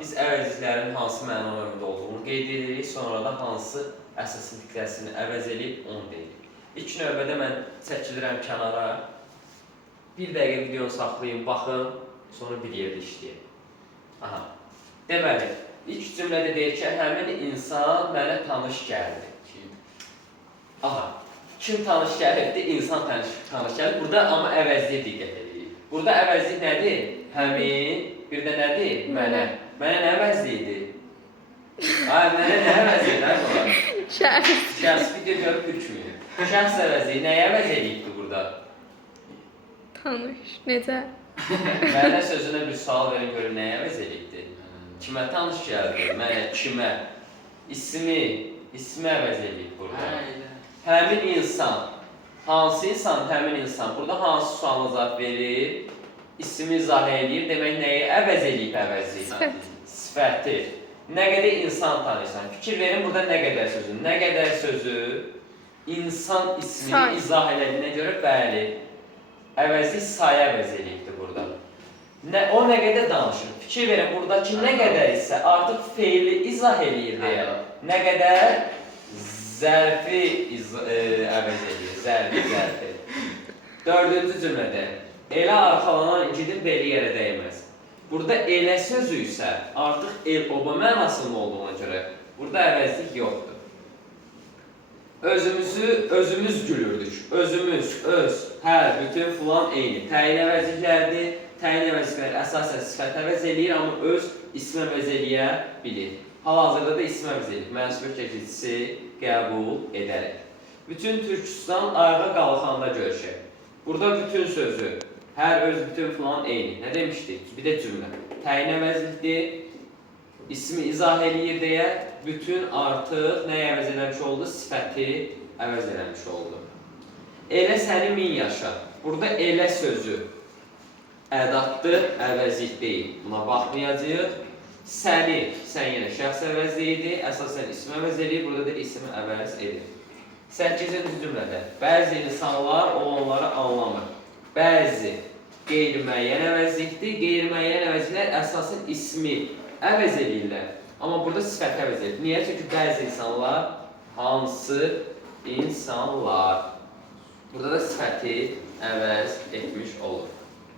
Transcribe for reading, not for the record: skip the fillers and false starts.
biz əvəzliklərin hansı məna növündə olduğunu qeyd edirik, sonra da hansı əsas intiqrəsini əvəz edib onu deyirik. İlk növbədə mən çəkilirəm kənara, bir dəqiqə videonu saxlayın, baxın, sonra bir yerdə işləyək. Aha. Deməli, ilk cümlədə deyir ki, həmin insan mənə tanış gəldi. Aha. Kim tanış gəlirdi? İnsan tanış gəldi. Burada amma əvəzliyə diqqət edirik. Burada əvəzlik nədir? Həmin, bir də nədir? Mənə. Mənə nə əvəzliyidir? Ay, mənə nə əvəzliyidir? Şəxs. Şəxs video görüb hükmüyür. Şəxs əvəzliyi nəyə əvəz edibdir burada? Tanış. Necə? Mənə sözünə bir sual verin görün nəyə əvəz edibdir? Kimə tanış gəldi? Mənə, kimə? İsmi əvəz edib burada. Həmin insan. Hansı insan? Həmin insan. Burada hansı sualına cavab verir? İsmi izah edir. Demək nəyi əvəz edib əvəzlik? Sifət. Sifəti. Nə qədər insan tanıyırsan? Fikir verin burada nə qədər sözü? Nə qədər sözü insan ismini izah edildiyinə görə bəli. Əvəzlik sayı əvəz edibdir burada. O nə qədər danışır? Fikir verin buradakı nə qədər isə artıq feili izah edir deyə. Nə qədər zərfi əvəz edir. Zərfi. Dördüncü cümlədə. Elə arxalanan gidib beli yerə dəyməz. Burada elə sözü isə artıq el-oba mənasında olduğuna görə burada əvəzlik yoxdur. Özümüz gülürdük. Özümüz, öz, hər, bütün, filan eyni. Təyin əvəzliklərdir. Təyin əvəzliklər əsasən sifət əvəz eləyir, amma öz ism əvəz eləyə bilir. Hal-hazırda da ism əvəz eləyir. Mənsub keçicisi qəbul edərək. Bütün Türkistan ayağa qalxanda görüşək. Burada bütün sözü, hər, öz, bütün, filan eyni. Nə demişdik? Bir də cümlə. Təyin əvəzlikdir. İsmi izah eləyir deyə bütün artıq nəyə əvəz eləmiş oldu? Sifəti əvəz eləmiş oldu. Elə səni 1000 yaşa. Burada elə sözü ədatdır, əvəzlik deyil. Buna baxmayacaq. Səni, sən yenə şəxs əvəzliyidir. Əsasən ismi əvəz eləyir. Burada da ismi əvəz edir. 8-ci cümlədə. Bəzi insanlar olanları anlamır. Bəzi qeyri-müəyyən əvəzlikdir. Qeyri-müəyyən əvəzliklər əsasən ismi əvəz edirlər. Amma burada sifət əvəz edir. Niyə? Çünki bəzi insanlar, hansı insanlar. Burada da sifəti əvəz etmiş olur.